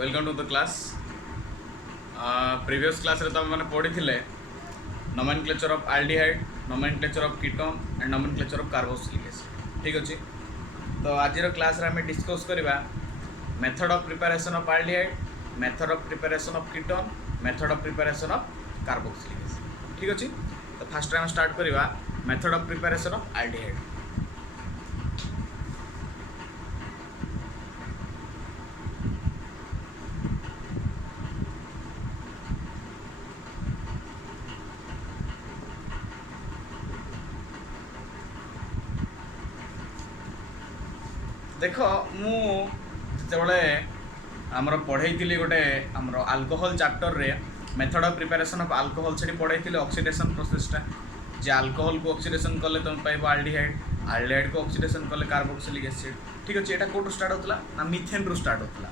Welcome to the class. Previous class रे तो मैंने पढ़ी थे nomenclature of aldehyde, nomenclature of ketone and nomenclature of carboxylic acid. ठीक अच्छे। तो आज क्लास रे आम डिस्कस करवा method of preparation of aldehyde, method of preparation of ketone, method of preparation of carboxylic acid. ठीक अच्छे। तो फास्ट आम स्टार्ट करवा method of preparation of aldehyde. देख मुझे आमर पढ़ाई गोटे आमर आल्कोहल चैप्टर रे method of preparation of alcohol से पढ़ाई ऑक्सीडेशन प्रोसेसटा जे आल्कोहल को ऑक्सीडेशन कले तुम पाइब एल्डिहाइड, एल्डिहाइड को ऑक्सीडेशन कले कार्बोक्सिलिक एसिड। ठीक अच्छे। यहाँ कौटू स्टार्ट होता ना मिथेन रु स्टार्ट होता।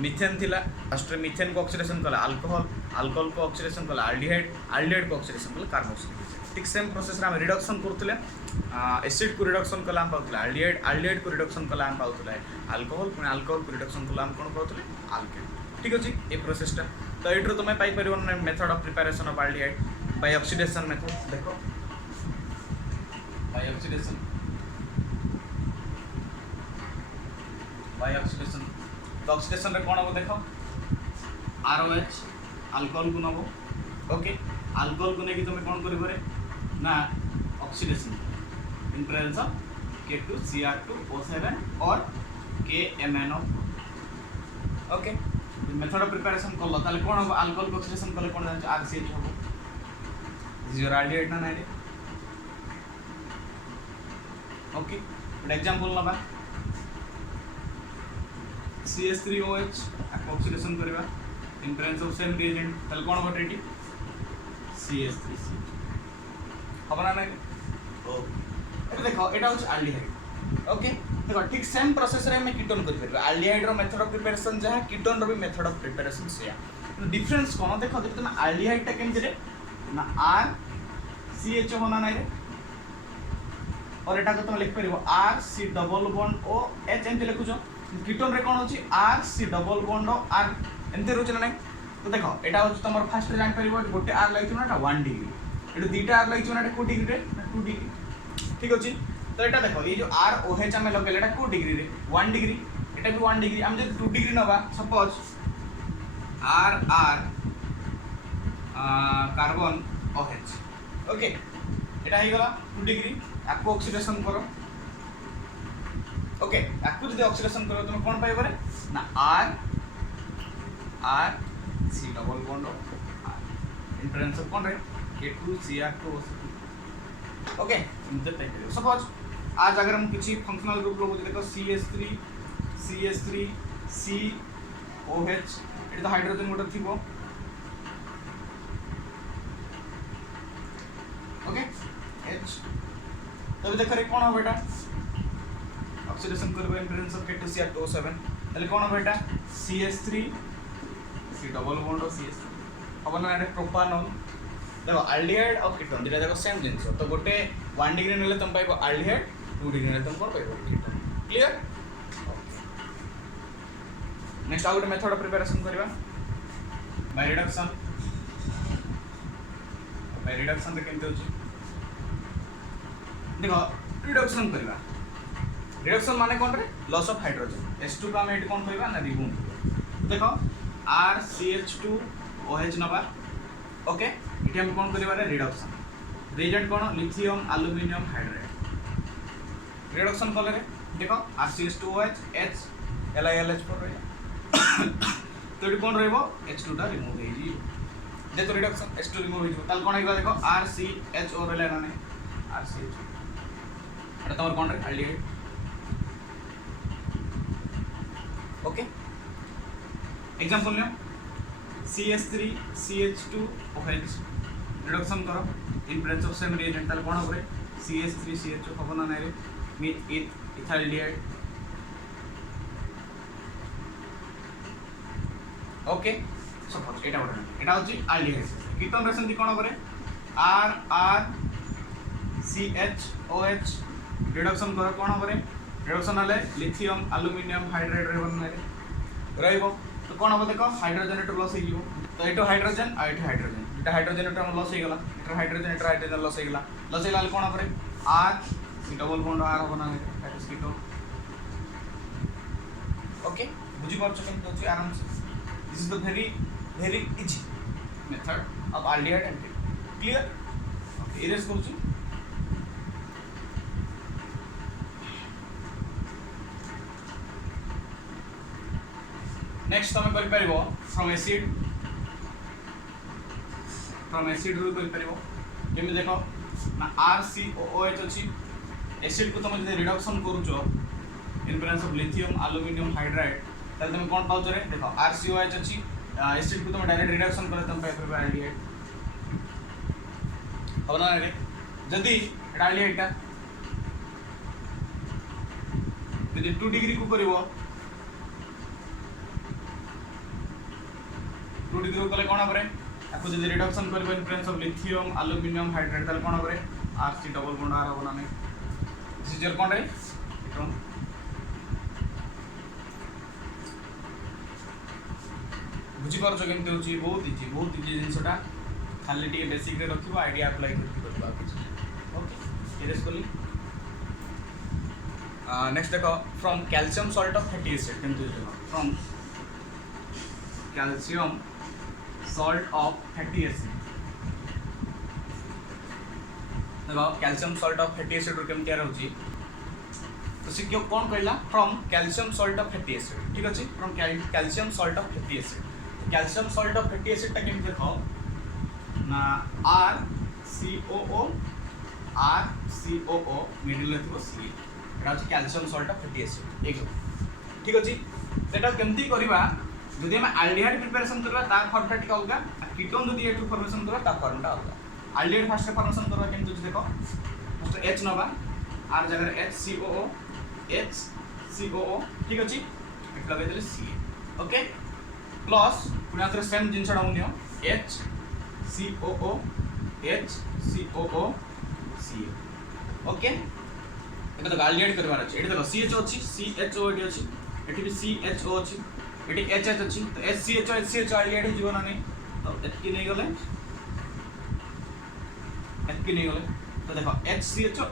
मिथेन थिला फर्स्ट मिथेन को ऑक्सीडेशन कला अल्कोहल, अल्कोहल को ऑक्सीडेशन कला एल्डिहाइड, एल्डिहाइड को ऑक्सीडेशन कला कार्बोक्सिलिक एसिड। ठीक सेम प्रोसेस आम रिडक्शन करते एसिड को रिडक्शन कला आम पाते एल्डिहाइड, एल्डिहाइड को रिडक्शन कला आम पाते अल्कोहल, पुणी अल्कोहल को रिडक्शन कला आम कौन पाते अल्केन। ठीक अच्छे। ये प्रोसेसटा तो ये तुम पाइपर method of preparation of aldehyde by oxidation method. देखो बाय ऑक्सीडेशन, बाय ऑक्सीडेशन तो ऑक्सीडेशन रे कौन हम देख ROH अल्कोहल को नब। ओके। अल्कोहल को लेकिन तुम कौन कर ना oxidation in presence of K2Cr2O7 और KMnO। Okay. Method of preparation कल ताले कौन हम अल्कोहल को ऑक्सीडेशन कले कौन RCH हम जीरो एल्डिहाइड ना नाइड। ओके। एग्जांपल नबा CH3OH ऑक्सीडेशन करबा in presence of same reagent ताले कौन हो रेडी CH3C अब ना नहीं। ओके। देखो एटा होछ एल्डिहाइड। ओके। देखो ठीक सेम प्रोसेस रे हम कीटोन कर परबा। एल्डिहाइड रो मेथड ऑफ प्रिपरेशन जहा कीटोन रो भी मेथड ऑफ प्रिपरेशन सेया। डिफरेंस कोन देखो जब तुम एल्डिहाइड टा केन जे ना RCH होना नहीं रे और एटा को तुम लिख परबो RC डबल बॉन्ड OH एंते लिखुछो। कीटोन रे कोन होची RC डबल बॉन्ड R एंते रोच ना नहीं। तो देखो एटा होची तुम फर्स्ट रे जान परबो गोटे R लागिछ ना 1 डिग्री, एटा दुईटा R लागिछ ना 2 डिग्री रे 2 डिग्री। ठीक अछि। तो एटा देखो ये जो ROH हम लगेले एटा 2 डिग्री रे 1 डिग्री, एटा भी 1 डिग्री। हम जे 2 डिग्री नबा suppose R carbon OH। Okay. एटा हे गला 2 डिग्री आपको ऑक्सीडेशन करो। ओके। आपको जब ऑक्सीडेशन करो तुम कौन पाइबरे ना RC double bond R in presence of कौन रे K2Cr2O7। ओके। इनते टाइप सपोज आज अगर हम किसी फंक्शनल ग्रुप लो देखो CH3 COH एटा तो हाइड्रोजन गोटे थिबो। ओके। H तब देखो रे कौन हो बेटा ऑक्सीडेशन करबो इन प्रेजेंस ऑफ K2Cr2O7 ताले कौन हो बेटा CH3 C डबल बॉन्ड और CH3 अब ना एटा प्रोपानॉल। देखो एल्डिहाइड और कीटोन दिला देखो सेम जिंस तो गोटे 1 डिग्री नेले तुम पाइबो एल्डिहाइड, 2 डिग्री नेले तुम कोन पाइबो कीटोन। क्लियर। नेक्स्ट आउट मेथड ऑफ प्रिपरेशन करबा बाय रिडक्शन। बाय रिडक्शन रे केनते होची देखो रिडक्शन करबा। रिडक्शन माने कौन रे लॉस ऑफ हाइड्रोजन H2 का हम एट कौन करबा ना रिमूव। देखो RCH2OH नबा। ओके। इठी हम कौन करबा रे रिडक्शन रिएजेंट कौन लिथियम एल्युमिनियम हाइड्राइड। रिडक्शन कले रे देखो RCH2OH H LiLH4 रे तो इठी कौन रहबो H2 टा रिमूव हे जी जे तो रिडक्शन H2 रिमूव हे जो ताल कौन हेगा देखो RCHO रे लेना ने RCH एटा तमर कौन रे एल्डिहाइड। ओके। एग्जांपल लियो CH3 CH2OH रिडक्शन करो इन प्रेजेंस ऑफ सेम रिएजेंट ताल कौन हो रे CH3 CHO हो ना नहीं रे मीथ इथाइलडिहाइड। ओके। सपोज एटा बडा एटा होची एल्डिहाइड। कीटोन रे संधि कौन हो रे RCHOH रिडक्शन करो कौन हो रे रिडक्शन हले लिथियम एल्युमिनियम हाइड्राइड रे बन रे रहइबो। तो कौन हम देख हाइड्रोजन एट लस हो तो ये हाइड्रोजन आ ये हाइड्रोजन दुटा हाइड्रोजन एट लस हो गला एट हाइड्रोजन एट हाइड्रोजन लस हो गला कौन हम R C double bond R हम ना दैट इज कीटोन ओके बुझी पारछ केमति होची आराम से this is the very easy method of aldehyde and ketone clear okay erase करछु नेक्स्ट तुम कर परिबो फ्रॉम एसिड रू कर परिबो केमि देखो ना RCOOH अछि एसिड को तुम जदि रिडक्शन करूचो इन presence of lithium aluminium hydride ताले तुम कोन पाउछ रे देखो RCOH अछि एसिड को तुम डायरेक्ट रिडक्शन करे तुम पाइ परबो एल्डिहाइड होना रे जदि एटा एल्डिहाइड ता जदि 2 डिग्री को करिवो 2 डिग्री को कले कोन हमरे आपको जदि रिडक्शन करबो इन presence of lithium aluminium hydride ताले कोन हमरे RC डबल बॉन्ड आर होना नै दिस इज योर कोन रे कीटोन बुझी पारछ केमति होची बहुत इजी जिनसटा खाली टी बेसिक रे रखिबो आईडिया अप्लाई करबा ओके इरेज करली नेक्स्ट देखो from calcium salt of fatty acid केमति देखो from calcium salt of fatty acid देखो calcium salt of fatty acid केमति रहउची तो से क्यों कौन कहला from calcium salt of fatty acid ठीक अछि from calcium salt of fatty acid calcium salt of fatty acid टा केमति देखो ना RCOO मिडिल रे थो C एटा अछि calcium salt of fatty acid एक ठीक अछि सेटा केमति करबा जदि हम एल्डिहाइड प्रिपरेशन करबा ता फॉर्मटा टिक अलगा कीटोन जदि एटू फॉर्मेशन करबा ता फॉर्मटा अलगा एल्डिहाइड फर्स्ट फॉर्मेशन करबा केमति अछि देखो फर्स्ट H नबा R जगह HCOO ठीक अछि एट लगे देले C ओके प्लस पुना तर सेम जिनस डाउनियो HCOO ओके एबे तो एल्डिहाइड करबार अछि एठी देखो CHO अछि CHO एठी अछि एठी भी CHO अछि एठी HH अछि तो SCHO एल्डिहाइड हे जीवन नै तो एतकी नै गले तो देखो HCHO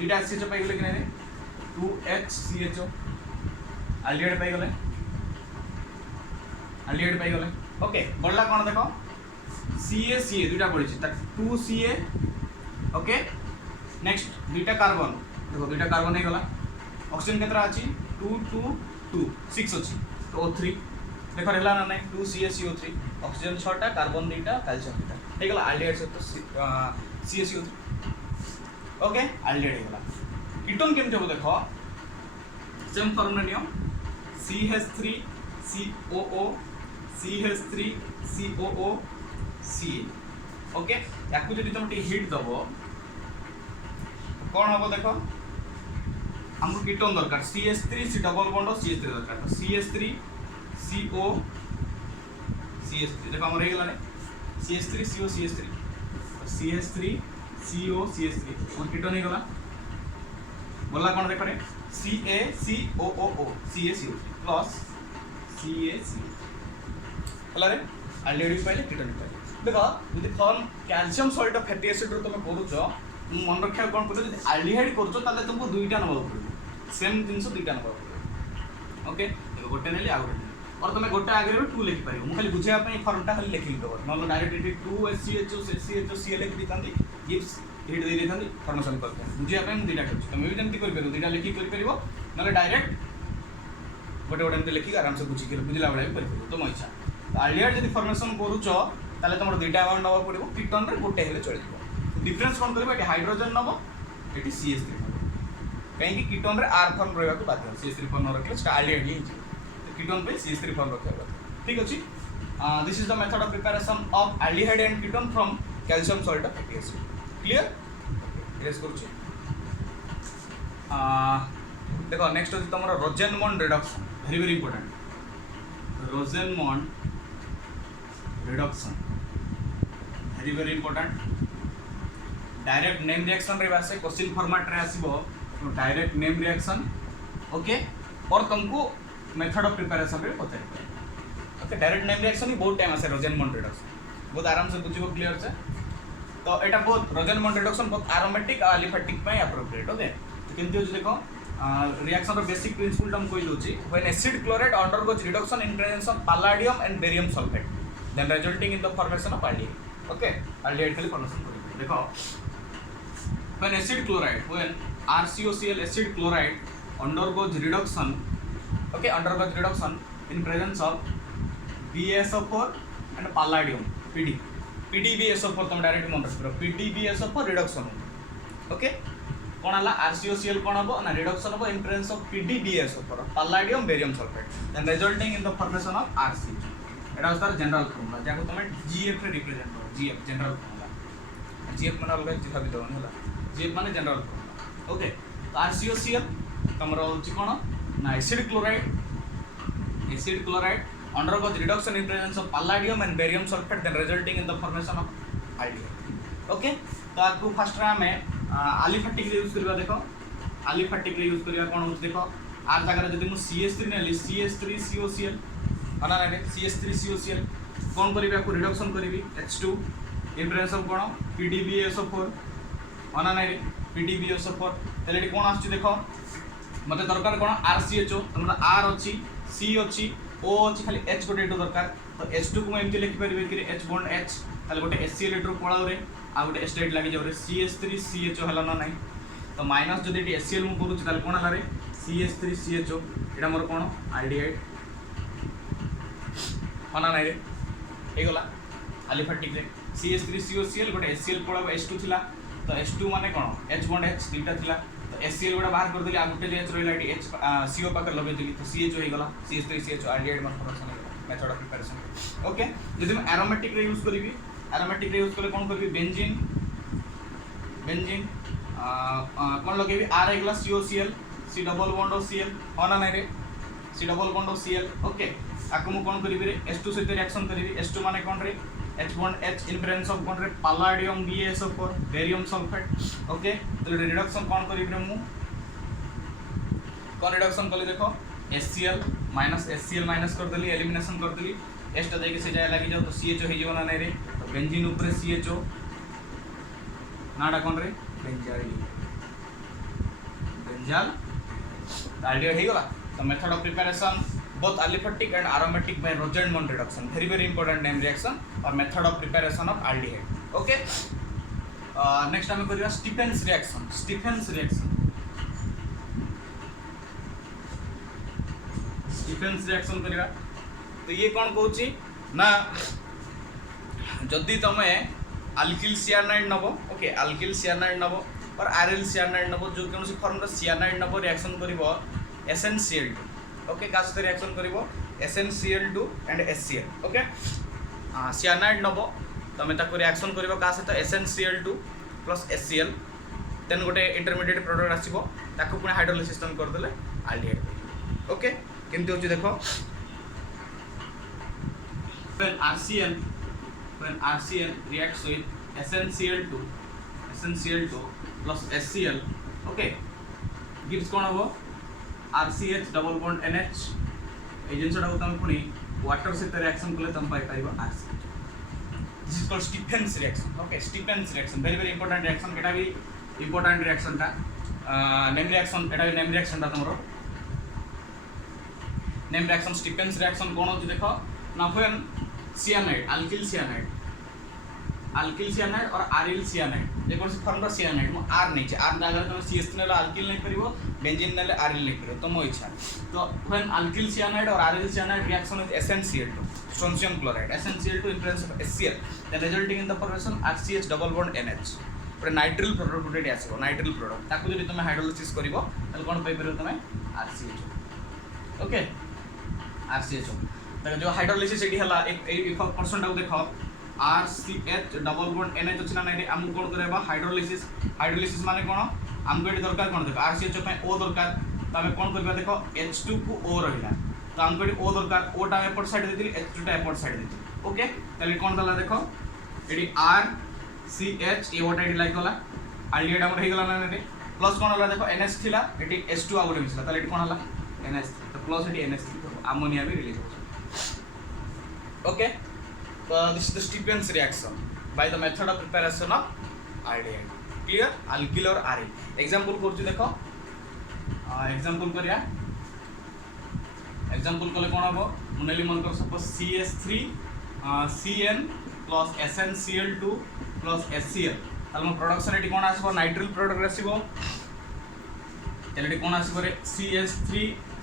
दुटा HCHO पाइ गेले कि नै रे 2HCHO एल्डिहाइड पाइ गेले ओके बडला कोन देखो CA दुटा पड़ी ता 2CA ओके नेक्स्ट दुटा कार्बन देखो दुटा कार्बन हे गला ऑक्सीजन केतरा अछि 2 6 अछि तो O3 देखो रहला ना नै 2CaCO3 ऑक्सीजन 6 टा कार्बन 2 टा कैल्शियम 2 टा हे गला एल्डिहाइड से तो CaCO3 ओके एल्डिहाइड हे गला कीटोन केमते हो देखो सेम फॉर्मूला नियो CH3 COO CH3COO Ca okay याकू जदि तुम हिट दबो कौन हम देखो हमको कीटोन दरकार CH3 C double bond CH3 दरकार तो CH3CO CH3 देखो हमर हे गेला CH3CO CH3 CH3CO CH3 और कीटोन हे गेला बोला कौन देखो रे CaCOO CaCO3 प्लस CaC हला रे एल्डिहाइड पाइले कीटोन पाइले देखो यदि from calcium salt of fatty acid रो तुम करूछ मन रखा कोन पड़े यदि एल्डिहाइड करूछ ताले तुमको दुईटा नंबर पड़े सेम जिंस दुईटा नंबर पड़े ओके देखो गोटे नेली आ गोटे और तुम गोटे आगे 2 लिखि पारियो मु खाली बुझिया पई फॉर्मटा खाली लिखि दो नलो डायरेक्ट 2SCHO CHO लिखि दितांती गिव्स हिट दे दितांती फॉर्मेशन करते बुझिया पई दुईटा करछ तुम भी जंती कर परियो दुईटा लिखि कर परियो नलो डायरेक्ट गोटे गोटे एमती लिखि आराम से बुझिला बेला भी परियो तुम इच्छा तो एल्डिहाइड यदि फॉर्मेशन करूछ ताले तुम दुईटा अमाउंट नबा पड़ो कीटोन रे गोटे हेले चली जाबो डिफरेंस कोन करबा एटी हाइड्रोजन नबो एटी CH3 नबो कहीं कि कीटोन रे R फॉर्म रहबा को बाध्य CH3 फॉर्म न रखले स्टा एल्डिहाइड ही तो कीटोन पे CH3 फॉर्म रखबा ठीक अछि this is the method of preparation of aldehyde and ketone from calcium salt of fatty acid clear erase करूची देखो नेक्स्ट अछि तमरो Rosenmund reduction very important Rosenmund reduction very important direct name reaction रे बासे question format रे आसीबो direct name reaction okay और तुमको मेथड ऑफ प्रिपरेशन रे पता ओके डायरेक्ट नेम रिएक्शन ही बहुत टाइम आसे रोजेनमॉन्ड रिडक्शन बहुत आराम से बुझिबो क्लियर से तो एटा बहुत रोजेनमॉन्ड रिडक्शन बहुत एरोमेटिक और एलिफेटिक पे एप्रोप्रिएट ओके तो केमति हो देखो रिएक्शन रो बेसिक प्रिंसिपल टम कोइ दोची when acid chloride undergoes reduction in presence of palladium and barium sulphate then resulting in the formation of aldehyde okay aldehyde खाली फॉर्मेशन करिबो देखो when acid chloride when RCOCl acid chloride undergoes reduction okay undergoes reduction in presence of BaSO4 and palladium PDBSO4 तुम direct मन रखो PDBSO4 reduction okay कोन हला RCOCl कोन हबो ना reduction हबो इन presence of PDBSO4 palladium barium sulfate then resulting in the formation of RC एटा होता general formula जाको तुम GF रे रिप्रेजेंट करो GF जनरल फॉर्मूला GF माने अलग जिहा भी दवन हला GF माने जनरल फॉर्मूला ओके तो RCOCl तमरो होची कोन ना acid chloride undergoes reduction in presence of palladium and barium sulfate then resulting in the formation of aldehyde okay तो आपको फर्स्ट रा में एलिफेटिक रे यूज करबा देखो एलिफेटिक रे यूज करबा कोन होची देखो आर जगह रे जदी मु CH3 नेली CH3COCl अना रे CH3COCl कोन करबा को रिडक्शन करबी H2 in presence of cone PDBSO4 अना रे PDBSO4 तले कोन आछी देखो मते दरकार कोन RCHO हमरा R अछि C अछि O अछि खाली H गोटे एटो दरकार तो H2 को एमति लिखि परिबे कि H बॉन्ड H ताले गोटे HCl एटो पळाउ रे आ गोटे स्टेट लागि जाउ रे CH3CHO हला ना नाही तो माइनस जदी टी HCl मु करू ताले कोन हला रे CH3CHO एटा मोर कोन एल्डिहाइड हना नाही रे हे गला एलिफेटिक रे CH3COCl गोटे HCl पळाउ H2 थिला तो H2 माने कोन H बॉन्ड H दुटा थिला तो HCl गोटा बाहर कर देली आ गोटे H रहिला टी H CO पाकर लगे देली तो CHO हे गला CH3CHO एल्डिहाइड मार production method of preparation okay जदि मैं एरोमेटिक रे यूज करबी एरोमेटिक रे यूज करले कोन करबी बेंजीन कोन लगेबी R हे गला COCl C double bond O Cl होना नै रे C double bond O Cl okay आको मु कोन करबी रे H2 सहित रिएक्शन करबी H2 माने कोन रे H bond H in presence of cone रे palladium BaSO4 barium sulfate okay तो रिडक्शन कोन करबी रे मु कोन रिडक्शन कले देखो HCl माइनस कर देली एलिमिनेशन कर देली H टा जाके से जाय लागि जाउ तो CHO हे जीवना नै रे तो बेंजीन ऊपर CHO नाडा कोन रे बेंजाल एल्डिहाइड हे गला तो method of preparation both aliphatic and aromatic by Rosenmond reduction very important name reaction or method of preparation of aldehyde okay next हम करिया Stephens reaction करिया तो ये कौन कहूची ना जदि तमे अल्किल सियानाइड नबो ओके अल्किल सियानाइड नबो और आरएल सियानाइड नबो जो कोनसी फॉर्म रो सियानाइड नबो रिएक्शन करिवो SnCl2 ओके का साथ रिएक्शन करिवो SnCl2 and HCl okay cyanide नबो तमे ताको रिएक्शन करिवो का साथ SnCl2 प्लस HCl देन गोटे इंटरमीडिएट प्रोडक्ट आसीबो ताको पुनी हाइड्रोलाइसिस तम कर देले एल्डिहाइड ओके केमति होची देखो when RCl reacts with SnCl2 plus HCl okay gives कोन हो RCH डबल बॉन्ड NH ए जिनसटा को तम पुनी वाटर से रिएक्शन कले तम पाई पाइबो RCH this is called Stephens reaction okay Stephens reaction very important reaction केटा भी important reaction ता नेम रिएक्शन एटा भी नेम रिएक्शन ता तमरो नेम रिएक्शन Stephens reaction कोन हो देखो ना व्हेन सियानाइड अल्किल सियानाइड और आरइल सियानाइड देखो से फॉर्म रो सियानाइड म आर नै छै आर ना अगर तुम CH3 नेला अल्किल नै करिवो बेंजीन नेले आरइल नै करिवो तुम इच्छा तो व्हेन अल्किल सियानाइड और aryl cyanide reaction with SnCl2 strontium chloride SnCl2 in presence of HCl then resulting in the formation RCH double bond NH पर नाइट्रिल प्रोडक्ट गुटे आसीबो नाइट्रिल प्रोडक्ट ताकू जदि तुम हाइड्रोलाइसिस करिवो त कोन पाइ परबो तुम RCH ओके RCH तो जो हाइड्रोलाइसिस एडी हला एक परसेंट आउ देखो RCH डबल बॉन्ड NH अछि ना नै हम कोन करबा हाइड्रोलाइसिस माने कोन हमको एडी दरकार कोन देखो RCH पे O दरकार त हम कोन करबा देखो H2 को O रहिला तो हमको एडी O दरकार O टा एपोर्ट साइड देतिली H2 टा एपोर्ट साइड देतिली ओके तले कोन दला देखो एडी RCH ए ओटा एडी लाइक गला एल्डिहाइड हमर हे गला ना नै प्लस कोन हला देखो NH थिला एडी H2 आ गोटे मिसला तले एडी कोन हला NH तो प्लस एडी NH अमोनिया भी रिलीज हो Okay, this is the Stevens reaction by the method of preparation of aldehyde. Clear? Alkyl or aryl. Example करछु देखो, example करिया, example कले कोन हबो मुनेली मन कर suppose CH3 CN plus SnCl2 plus HCl ताल म प्रोडक्शन एटी कोन आसीबो नाइट्रिल प्रोडक्ट आसीबो एटी कोन आसीबो रे CH3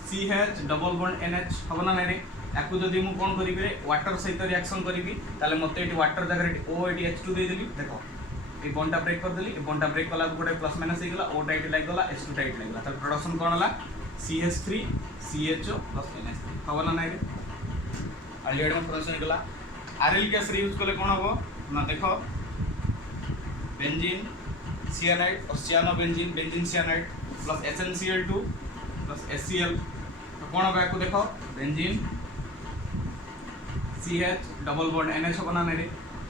CH double bond NH हबो ना रे याकू जदि मु कोन करिबि रे वाटर सहित रिएक्शन करिबि ताले मते एटी वाटर जगह रे O एटी H2 दे देली देखो ए बॉन्डटा ब्रेक कर देली ए बॉन्डटा ब्रेक कला गोटे प्लस माइनस हे गेला O टाइट लाग गेला H2 टाइट लाग गेला ताले प्रोडक्शन कोन हला CH3 CHO plus NH3 हबो ना रे aldehyde में प्रोडक्शन हे गेला आरएल केस रे यूज करले कोन हबो ना देखो बेंजीन सियानाइड और cyanobenzene benzene cyanide plus SnCl2 plus HCl तो कोन हबो याकू देखो benzene CH double bond NH बनाने रे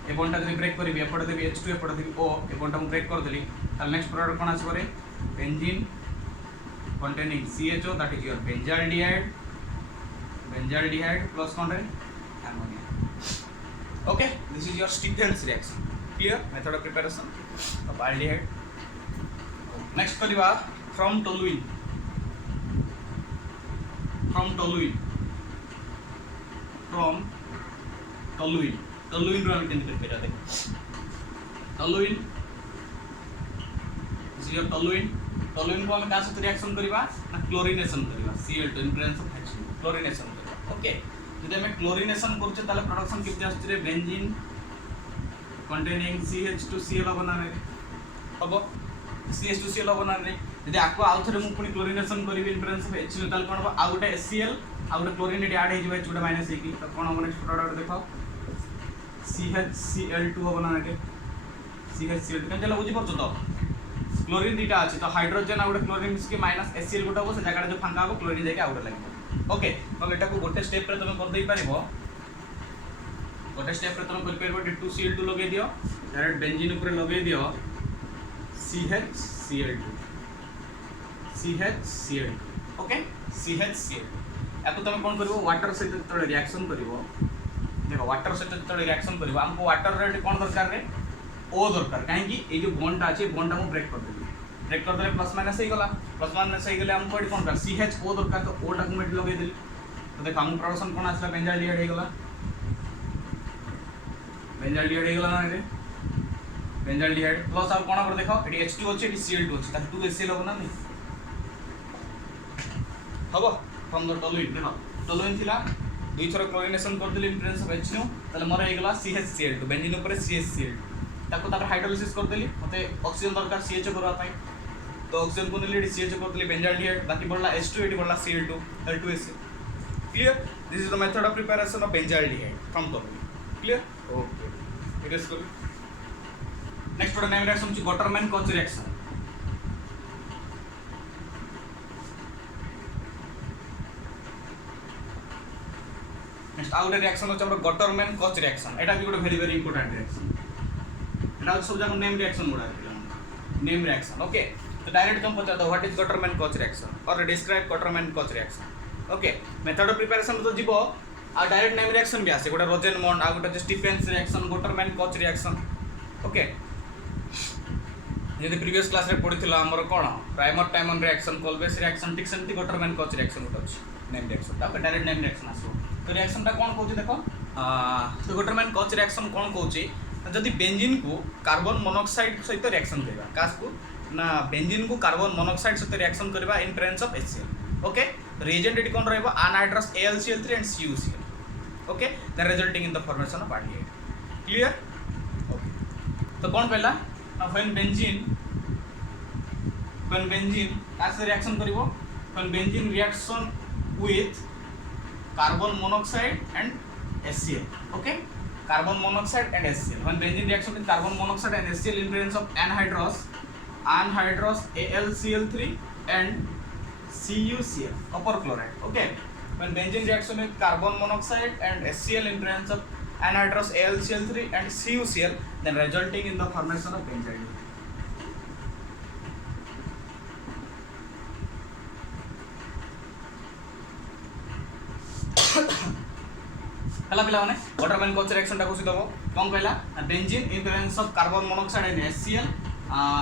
ए बॉन्डटा जदि ब्रेक करिबि एपटे देबि H2 एपटे देबि O ए बॉन्डटा मु ब्रेक कर देली ताल नेक्स्ट प्रोडक्ट कोन आछो रे benzene containing CHO that is your benzaldehyde plus कोन रे ammonia. Okay, this is your Stevens reaction. Clear? Method of preparation of aldehyde. Next करिबा from toluene toluene रो हम केन प्रिपेयर देखो toluene this is your toluene को हम का साथ reaction करिबा ना क्लोरीनेशन करिबा Cl2 in presence of H2 chlorination करिबा ओके जदि हम क्लोरीनेशन करछे ताले प्रोडक्शन केते आछे रे बेंजीन containing CH2Cl बनाने हबो CH2Cl बनाने जदि आको आउ थरे मु पुनी क्लोरीनेशन करिबि इन प्रेजेंस ऑफ H2 ताले कोन हबो आ गोटे HCl आ गोटे क्लोरीन एटी ऐड हे जिवै H2 माइनस हे की तो कोन हबो नेक्स्ट प्रोडक्ट देखो CHCl2 हबो ना एटे CHCl2 केन चला बुझी परछो तो क्लोरीन दीटा अछि तो हाइड्रोजन आ गोटे क्लोरीन मिस के माइनस HCl गोटा हो से जगह जो फांका हो क्लोरीन जाके आ गोटे लागो ओके तो एटा को गोटे स्टेप रे तुम कर देई परिबो गोटे स्टेप रे तुम कर परिबो D2Cl2 लगे दियो डायरेक्ट बेंजीन ऊपर लगे दियो CHCl2 ओके CHCl2 याको तुम कोन करबो वाटर से तळे रिएक्शन करबो देखो वाटर से तळे रिएक्शन करबो हमको वाटर रे कोन दरकार रे O दरकार काहे कि ए जो बॉन्ड अछि बॉन्ड हम ब्रेक कर देबी ब्रेक कर देले प्लस माइनस हे गला प्लस माइनस हे गेले हमको एटी कोन कर CHO दरकार तो O टाको में लगे देली तो देखो हम प्रोडक्शन कोन आसला बेंजाल्डिहाइड हे गला बेंजाल्डिहाइड हे गला ना रे बेंजाल्डिहाइड प्लस अब कोन कर देखो एटी H2 अछि एटी Cl2 अछि ताकि 2 HCl हो ना नहीं हबो फ्रॉम द टोलुइन देखो टोलुइन थिला दुई थर क्लोरीनेशन कर देली इन प्रेजेंस ऑफ H2 ताले मोर हे गला CHCl2 बेंजीन ऊपर CHCl2 ताको तापर हाइड्रोलिसिस कर देली मते ऑक्सीजन दरकार CHO करवा पाई तो ऑक्सीजन को नेली CHO कर देली बेंजाल्डिहाइड बाकी बढ़ला H2 एटी बढ़ला Cl2 L2HCl clear this is the method of preparation of benzaldehyde from toluene clear okay it is good next product name reaction छि गॉटरमैन कोच रिएक्शन नेक्स्ट आउट reaction होछ हमर Gattermann Koch reaction एटा भी गोटे very very important reaction एटा सब जगह name reaction गुडा नेम रिएक्शन ओके तो डायरेक्ट तुम पचा दो what is Gattermann Koch reaction और describe Gattermann Koch reaction okay method of preparation तो जीवो आ डायरेक्ट नेम रिएक्शन भी आसे गोटे रोजेनमॉन्ड आ गोटे Stephens reaction Gattermann Koch reaction okay यदि प्रीवियस क्लास रे पढिथिला हमर कोन Reimer Tiemann reaction Kolbe's reaction ठीक सेमती गॉटरमैन कोच रिएक्शन गोटे अछि नेम रिएक्शन ता डायरेक्ट नेम रिएक्शन आसो तो रिएक्शन ता कोन कहउछि देखो तो गॉटरमैन कोच रिएक्शन कोन कहउछि जदि बेंजीन को कार्बन मोनोऑक्साइड सहित रिएक्शन करबा कास को ना बेंजीन को कार्बन मोनोऑक्साइड सहित रिएक्शन करबा in presence of HCl okay reagent एटी कोन रहबो anhydrous AlCl3 and CuCl okay then resulting in the formation of aldehyde clear okay तो कोन पहला when benzene as reaction करिवो when benzene reaction with carbon monoxide and HCl okay carbon monoxide and HCl when benzene reaction with carbon monoxide and HCl in presence of anhydrous AlCl3 and CuCl copper chloride okay when benzene reaction with carbon monoxide and HCl in presence of anhydrous AlCl3 and CuCl then resulting in the formation of benzaldehyde हला पिला माने Waterman Koch reaction टा कोसी दबो कोन कहला benzene in presence of carbon monoxide and HCl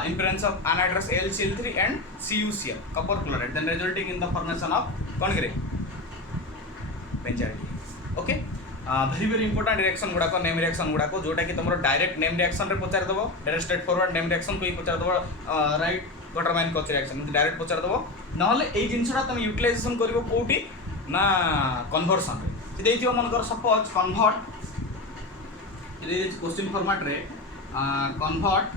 in presence of anhydrous AlCl3 and CuCl copper chloride then resulting in the formation of कोन करे benzyl okay very very important reaction गुडा को name reaction गुडा को जोटा कि तुमरो direct name reaction रे पचार दबो direct straightforward name reaction को ही पचार दबो right Gattermann Koch reaction direct पचार दबो नहले एई जिंसटा तुम यूटिलाइजेशन करिवो कोठी ना कन्वर्सन रे देथियो मन कर सपोज कन्वर्ट ये क्वेश्चन फॉर्मेट रे कन्वर्ट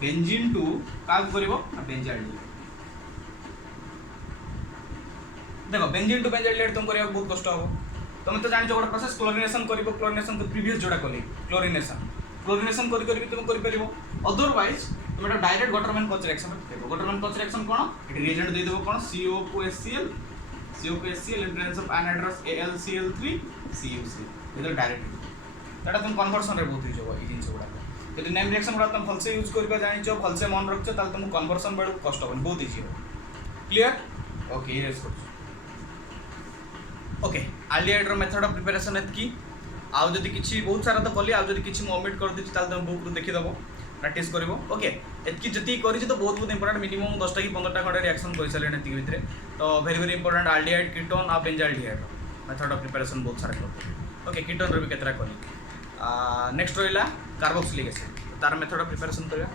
बेंजीन टू का करिवो बेंजाइल देखो बेंजीन टू बेंजाइल तुम करिया बहुत कष्ट हो तुम तो जानि गोटे प्रोसेस क्लोरिनेशन करिवो क्लोरिनेशन तो प्रीवियस जोड़ा कली क्लोरिनेशन करि करि तुम करि परिवो अदरवाइज तुम एटा डायरेक्ट वाटरमैन कोच रिएक्शन देखो वाटरमैन कोच रिएक्शन कोन एटा रिएजेंट दे देबो कोन CO को HCl in presence of anhydrous AlCl3 CuC इधर डायरेक्ट एटा तुम कन्वर्सन रे बहुत ही जबो ई जिंस गुडा यदि नेम रिएक्शन गुडा तुम फलसे यूज करबा जानि छ फलसे मन रखछ ताल तुम कन्वर्सन बेड कष्ट होबन बहुत इजी हो क्लियर ओके रेस कर ओके आल्डिहाइड रो मेथड ऑफ प्रिपरेशन एतकी आउ जदि किछि बहुत सारा तो कली आउ जदि किछि ओमिट कर दिछि ताल तुम बुक रो देखि दबो प्रैक्टिस करिवो ओके एतकी जति करि छ तो बहुत बहुत इंपोर्टेंट मिनिमम 10 टा कि 15 टा खडे रिएक्शन करि सले एतकी भितरे तो very very important aldehyde ketone आ बेंजाल्डिहाइड मेथड ऑफ प्रिपरेशन बहुत सारा कर ओके कीटोन रो भी केतरा कली नेक्स्ट रहिला कार्बोक्सिलिक एसिड तार मेथड ऑफ प्रिपरेशन करिया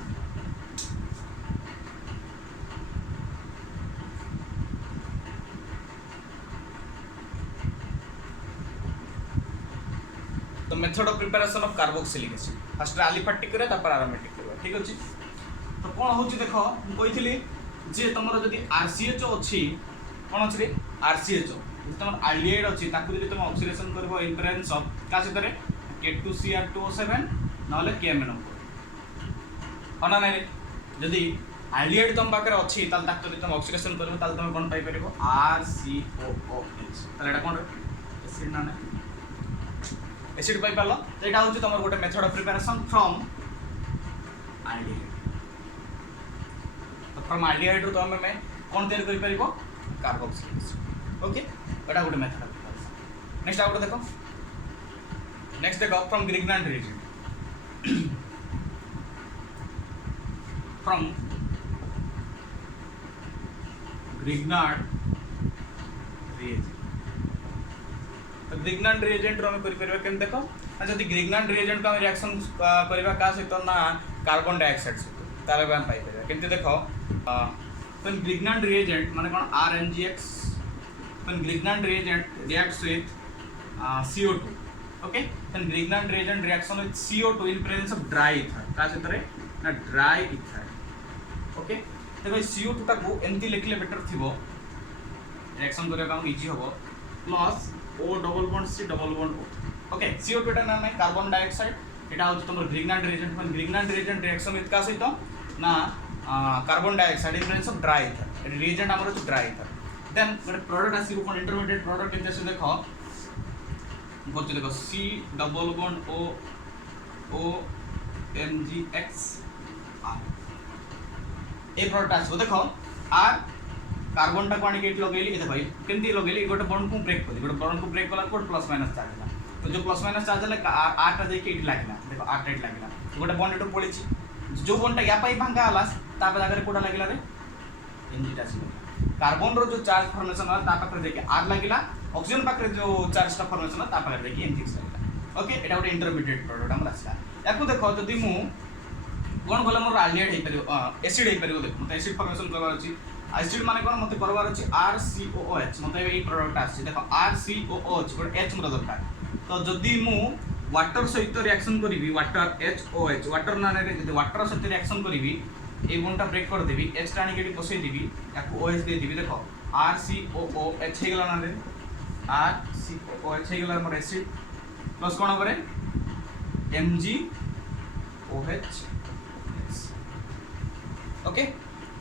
तो method of preparation of carboxylic acid first aliphatic करे तापर एरोमेटिक करे ठीक अछि तो कोन होची देखो हम कहिथिली जे तमरो जदी RCHO अछि कोन अछि रे RCHO जे तमर आल्डिहाइड अछि ताकु जदी तुम ऑक्सीडेशन करबो इन प्रेजेंस ऑफ का सेतरे K2Cr2O7 नहले KMnO अना नै रे जदी आल्डिहाइड तुम पाकर अछि ताल ताकु जदी तुम ऑक्सीडेशन करबो ताल तुम कोन पाई परिबो RCOOH ताल एटा कोन एसिड ना नै एसिड पाई पालो तो एटा होची तमर गोटे method of preparation from aldehyde तो फ्रॉम आल्डिहाइड रो तो हमें कोन तैयार करि परिबो कार्बोक्सिलिक एसिड ओके एटा गोटे method of preparation next out देखो नेक्स्ट देखो from Grignard reagent from Grignard reagent तो ग्रिग्नार्ड रिएजेंट रो हम करि परबा केन देखो जदि ग्रिग्नार्ड रिएजेंट का रिएक्शन करबा का सहित ना कार्बन डाइऑक्साइड सहित ताले हम पाई परबा केनते देखो when grignard reagent माने कोन RNGX when grignard reagent reacts with CO2 okay then grignard reagent reaction with CO2 in presence of dry ether का सहित रे ना dry ether okay देखो CO2 टा को एंती लिखले बेटर थिबो रिएक्शन करबा हम इजी होबो plus O double bond C double bond O okay CO2 टा ना नै कार्बन डाइऑक्साइड एटा हो तुमर Grignard reagent when grignard reagent reaction with का सहित ना carbon dioxide in presence of dry ether reagent हमर छ ड्राई ईथर देन गोटे प्रोडक्ट आसीबो कोन इंटरमीडिएट प्रोडक्ट इन जैसे देखो गोटे देखो C double bond O NGX R ए प्रोडक्ट आसीबो देखो R कार्बन टा कोन के लगेली देखो केंती लगेली गोटे बॉन्ड को ब्रेक कर गोटे बॉन्ड को ब्रेक कला कोड प्लस माइनस चार्ज है तो जो प्लस माइनस चार्ज है R टा देके इट लागला देखो R टा इट लागला गोटे बॉन्ड एटो पळिछि जो बॉन्ड टा या पाई भांगा हला ताप जागरे कोडा लागिला रे एनजी टा सिला कार्बन रो जो चार्ज फॉर्मेशन हला ता पाखरे देके R लागिला ऑक्सीजन पाखरे जो चार्ज टा फॉर्मेशन हला ता पाखरे देके एनजी लागिला ओके एटा गोटे इंटरमीडिएट प्रोडक्ट हमर आसला याकू देखो जदी मु कोन गला मोर आल्डिहाइड हे परियो एसिड हे परियो देखो मते एसिड फॉर्मेशन करबार अछि एसिड माने कोन मते करबार अछि RCOOH मते ए प्रोडक्ट आछि देखो RCOOH गोटे H मोर दरकार तो जदी मु वाटर सहित रिएक्शन करी वाटर HOH वाटर ना रे जदी वाटर सहित रिएक्शन करी ए बॉन्डटा ब्रेक कर देबी H टाणी केटी बसै देबी याकू OH दे देबी देखो RCOOH हे गला ना रे RCOOH हे गला हमर एसिड प्लस कोन करे MgOH ओके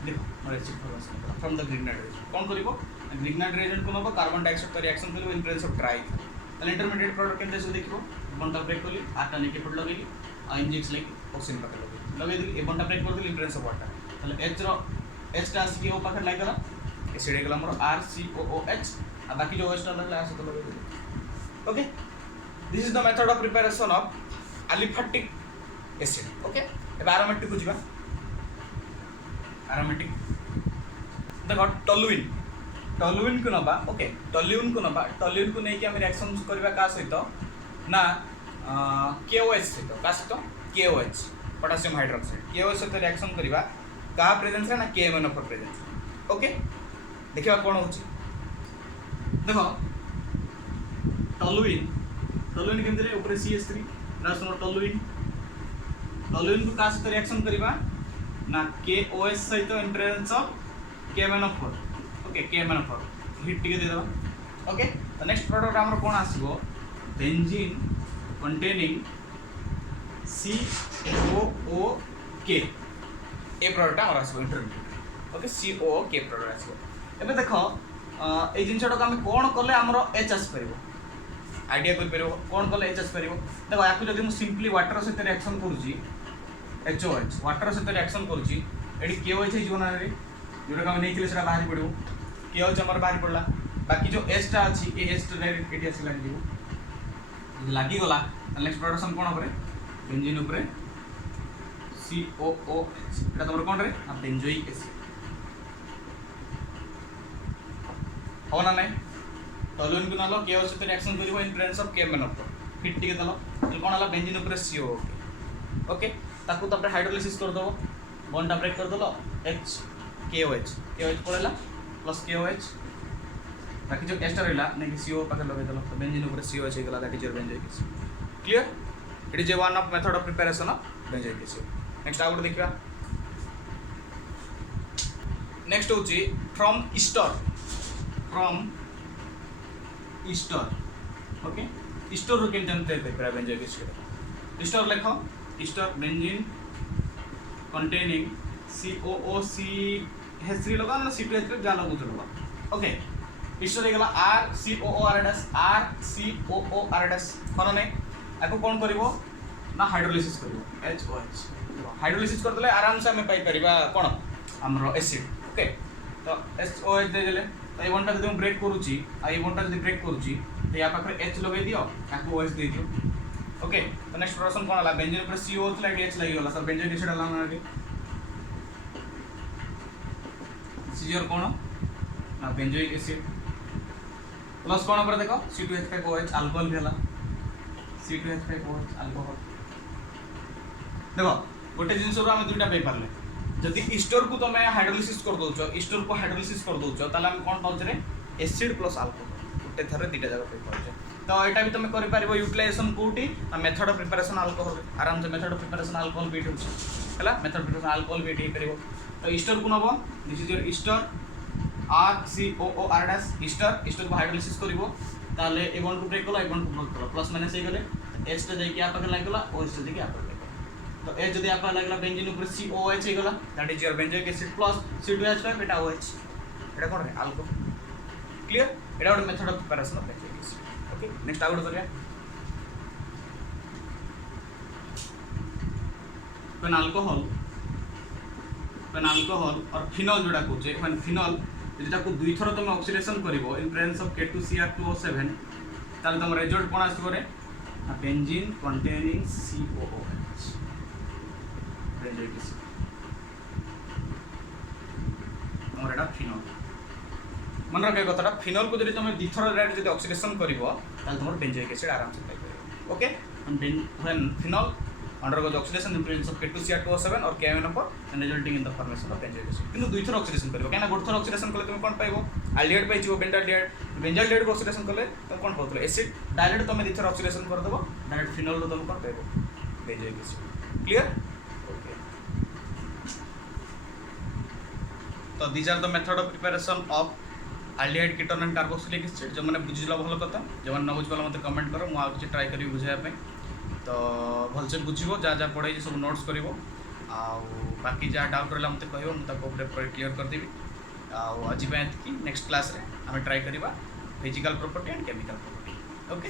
देखो हमर acid formation from the Grignard reagent कोन करिवो ग्रिग्नार्ड रिएजेंट कोन हो कार्बन डाइऑक्साइड तो रिएक्शन करिवो इन प्रेजेंस ऑफ ड्राई ताले इंटरमीडिएट प्रोडक्ट केन जैसे देखिवो बॉन्ड ब्रेक करली आटा नेके पड लगेली आ इंजेक्स लाइक ऑक्सीजन पकड़ लगे दिली ए बॉन्ड ब्रेक कर दिली इन प्रेजेंस ऑफ वाटर ताले H रो H टा आसी के ओ पाखर लागला एसिड हे गला हमर RCOOH आ बाकी जो OH टा लागला आसे तो लगे दिली okay this is the method of preparation of aliphatic acid okay एबे एरोमेटिक को जिबा एरोमेटिक देखो टोलुइन को नबा ओके टोलुइन को नहीं कि हम रिएक्शन करबा का सहित ना KOH सहित का सहित KOH पोटेशियम हाइड्रोक्साइड KOH सहित रिएक्शन करबा का प्रेजेंस है ना KMnO4 प्रेजेंस ओके देखिबा कोन होची देखो टोलुइन केमते रे ऊपर CH3 प्लस टोलुइन को का सहित रिएक्शन करबा ना KOH सहित इन presence of KMnO4 okay KMnO4 hit टिके दे दबा ओके तो नेक्स्ट प्रोडक्ट हमर कोन आसीबो बेंजीन कंटेनिंग COOK ए प्रोडक्ट हमर आसीबो इंटरमीडिएट ओके COOK प्रोडक्ट आसीबो एबे देखो ए जिनसटा को हम कोन करले हमर H आसी परिबो आइडिया कर परिबो कोन करले H आसी परिबो देखो याकु जदि मु सिंपली वाटर सहित रिएक्शन करूची HOH वाटर सहित रिएक्शन करूची एडी KOH हे जीवन रे जोटा हम नहीं सेटा बाहरी पड़ो KOH हमर बाहरी पड़ला बाकी जो एस टा अछि ए एस डायरेक्ट एटी आसी लागी जीवो लागी गला नेक्स्ट प्रोडक्शन कोन होबरे बेंजीन ऊपर COOH एटा तमर कोन रे आ बेंजोइक एसिड हो ना नहीं टोलुइन को नालो KOH से रिएक्शन करिवो in presence of KMnO4 fit टिके दलो कोन हला बेंजीन ऊपर COOK ओके ताकू तबरे हाइड्रोलिसिस कर दबो बॉन्ड ब्रेक कर दलो H KOH पड़ेगा प्लस KOH बाकी जो एस्टर रहा नहीं CO पाखे लगे देल तो बेंजीन ऊपर COH हो गला that is your benzoic acid clear it is one of method of preparation of benzoic acid next out देखिबा नेक्स्ट होची फ्रॉम ईस्टर ओके ईस्टर रो केन जानते प्रिपेयर बेंजोइक एसिड ईस्टर लिखो ईस्टर बेंजीन कंटेनिंग COOCH3 लगा ना C2H3 जा लगू चलबा okay Easter हे गला RCOOR' कोन नै आको कोन करबो ना हाइड्रोलिसिस करबो HOH हाइड्रोलिसिस कर देले आराम से हमें पाई परिबा कोन हमरो एसिड ओके तो HOH दे देले तो ए बॉन्ड जदि हम ब्रेक करूची आ ए बॉन्ड जदि ब्रेक करूची तो या पाखरे H लगे दियो आको OH दे दियो ओके तो नेक्स्ट प्रोडक्शन कोन हला बेंजीन ऊपर CO ला H लगी गला सब बेंजोइक एसिड हला ना सीजर कोन ना बेंजोइक एसिड प्लस कोन पर देखो C2H5OH अल्कोहल भी हला C2H5OH अल्कोहल देखो गोटे जिंस रो हम दुटा पे पारले जदि ईस्टर को तमे हाइड्रोलिसिस कर दोछो ताले हम कोन पाउछ रे एसिड प्लस अल्कोहल गोटे थरे दुटा जगह पे पाउछ तो एटा भी तमे करि पारिबो यूटिलाइजेशन कोठी मेथड ऑफ प्रिपरेशन अल्कोहल आराम से मेथड ऑफ प्रिपरेशन अल्कोहल बीट होछ हला मेथड ऑफ प्रिपरेशन अल्कोहल बीट हे परिबो तो ईस्टर को नबो this is your ester RCOOR' ester को हाइड्रोलिसिस करिवो ताले ए बॉन्ड को ब्रेक कलो ए बॉन्ड को ब्रेक कलो प्लस माइनस हे गले H टा जाई के आ पाखे लागला OH टा जाई के आ पाखे तो H जदि आपा लागला बेंजीन ऊपर COOH हे गला that is your benzoic acid plus C2H5 Etah OH एटा कोन रे अल्कोहल क्लियर एटा ଗୋଟେ method of preparation of benzoic acid okay next आउट करिया when alcohol और फिनॉल जोड़ा कोचे when फिनॉल यदि ताको दुई थर तुम ऑक्सीडेशन करिवो इन प्रेजेंस ऑफ K2Cr2O7 ताले तुम रिजल्ट कोन आसीबो रे benzene containing COOH benzoic acid और एटा फिनॉल मन रखे कथाटा फिनॉल को जदि तुम दिथर रेट जदि ऑक्सीडेशन करिवो ताले तुम बेंजोइक एसिड आराम से पाइ परिबो okay when phenol undergoes oxidation in presence of K2Cr2O7 or KMnO4 and resulting in the formation of benzoic acid किंतु दुई थर ऑक्सीडेशन करिवो काना गोट थर ऑक्सीडेशन कले तुम कोन पाइबो एल्डिहाइड पाइछो बेंजाल्डिहाइड को ऑक्सीडेशन कले तुम कोन पाउतले एसिड डायरेक्ट तुम दुई थर ऑक्सीडेशन कर देबो डायरेक्ट फिनॉल रो तुम कोन पाइबो बेंजोइक एसिड क्लियर ओके तो these are the method of preparation of aldehyde ketone and carboxylic acid जो माने बुझिला भलो कथा जो माने न बुझिला मते कमेंट करो मु आ कुछ ट्राई करी बुझाया पे तो भलसे बुझिबो जा जा पढ़ाई सब नोट्स करिवो आ बाकी जा डाउट रहला मते कहबो मु ताको क्लियर कर देबी आ आज पे नेक्स्ट क्लास रे हम ट्राई करिबा physical property and chemical property okay.